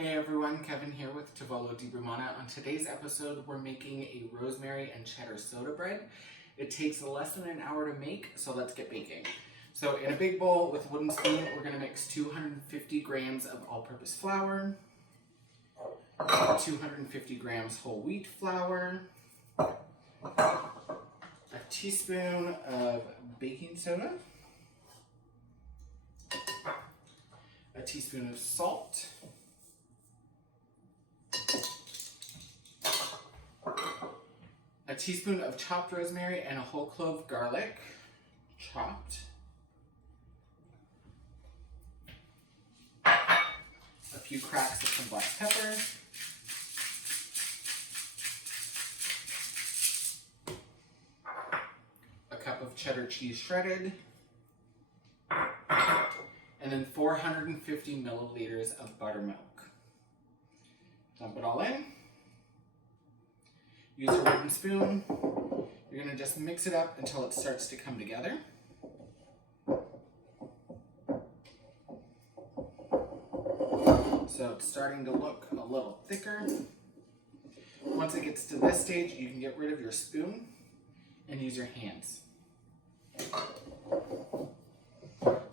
Hey everyone, Kevin here with Tavolo di Brumana. On today's episode, we're making a rosemary and cheddar soda bread. It takes less than an hour to make, so let's get baking. So in a big bowl with a wooden spoon, we're going to mix 250 grams of all-purpose flour, 250 grams whole wheat flour, a teaspoon of baking soda, a teaspoon of salt, a teaspoon of chopped rosemary and a whole clove garlic, chopped, a few cracks of some black pepper, a cup of cheddar cheese shredded, and then 450 milliliters of buttermilk. Dump it all in. Use a wooden spoon. You're going to just mix it up until it starts to come together. So it's starting to look a little thicker. Once it gets to this stage, you can get rid of your spoon and use your hands.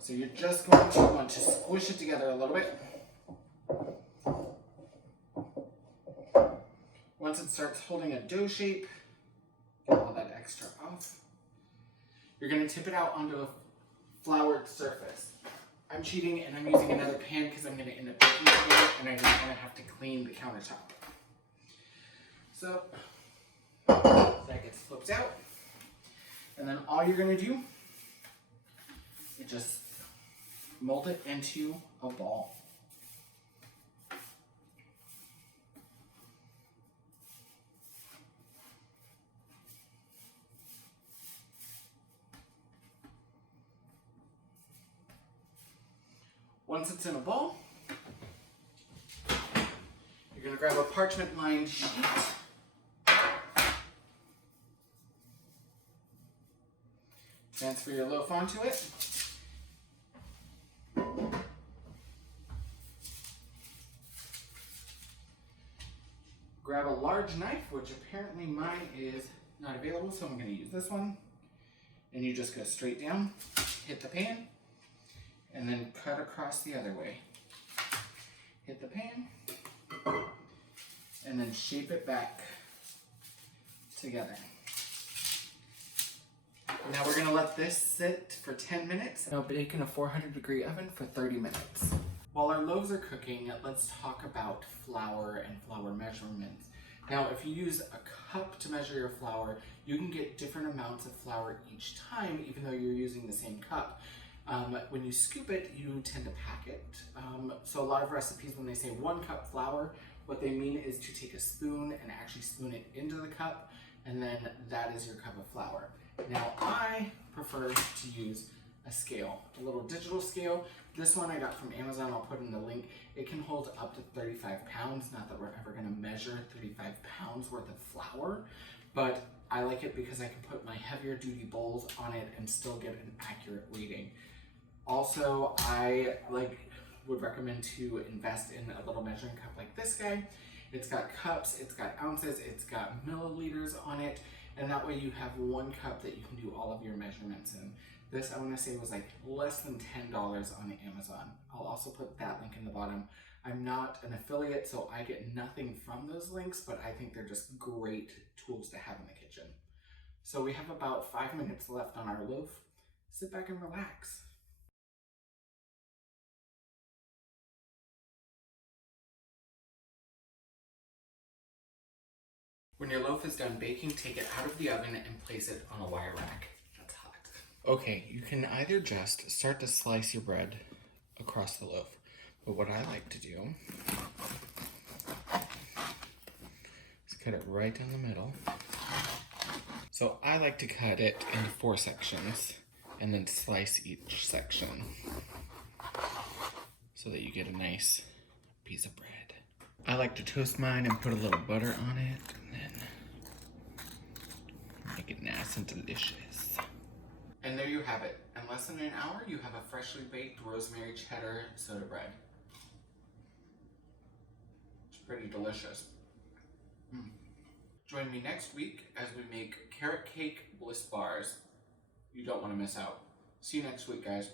So you're just going to want to squish it together a little bit. Once it starts holding a dough shape, get all that extra off. You're going to tip it out onto a floured surface. I'm cheating and I'm using another pan because I'm going to end up baking together and I don't want to have to clean the countertop. So that gets flipped out. And then all you're going to do is just mold it into a ball. Once it's in a ball, you're going to grab a parchment lined sheet. Transfer your loaf onto it. Grab a large knife, which apparently mine is not available, so I'm going to use this one. And you just go straight down, hit the pan, and then cut across the other way. Hit the pan, and then shape it back together. Now we're gonna let this sit for 10 minutes. And I'll bake in a 400-degree oven for 30 minutes. While our loaves are cooking, let's talk about flour and flour measurements. Now, if you use a cup to measure your flour, you can get different amounts of flour each time, even though you're using the same cup. When you scoop it, you tend to pack it. So a lot of recipes, when they say 1 cup flour, what they mean is to take a spoon and actually spoon it into the cup, and then that is your cup of flour. Now, I prefer to use a scale, a little digital scale. This one I got from Amazon, I'll put in the link. It can hold up to 35 pounds. Not that we're ever gonna measure 35 pounds worth of flour, but I like it because I can put my heavier duty bowls on it and still get an accurate reading. Also, I would recommend to invest in a little measuring cup like this guy. It's got cups, it's got ounces, it's got milliliters on it, and that way you have 1 cup that you can do all of your measurements in. This, I want to say, was like less than $10 on Amazon. I'll also put that link in the bottom. I'm not an affiliate, so I get nothing from those links, but I think they're just great tools to have in the kitchen. So we have about 5 minutes left on our loaf. Sit back and relax. When your loaf is done baking, take it out of the oven and place it on a wire rack. That's hot. Okay, you can either just start to slice your bread across the loaf, but what I like to do is cut it right down the middle. So I like to cut it into 4 sections and then slice each section so that you get a nice piece of bread. I like to toast mine and put a little butter on it and then make it nice and delicious. And there you have it. In less than an hour, you have a freshly baked rosemary cheddar soda bread. pretty delicious. Join me next week as we make carrot cake bliss bars. You don't want to miss out. See you next week, guys.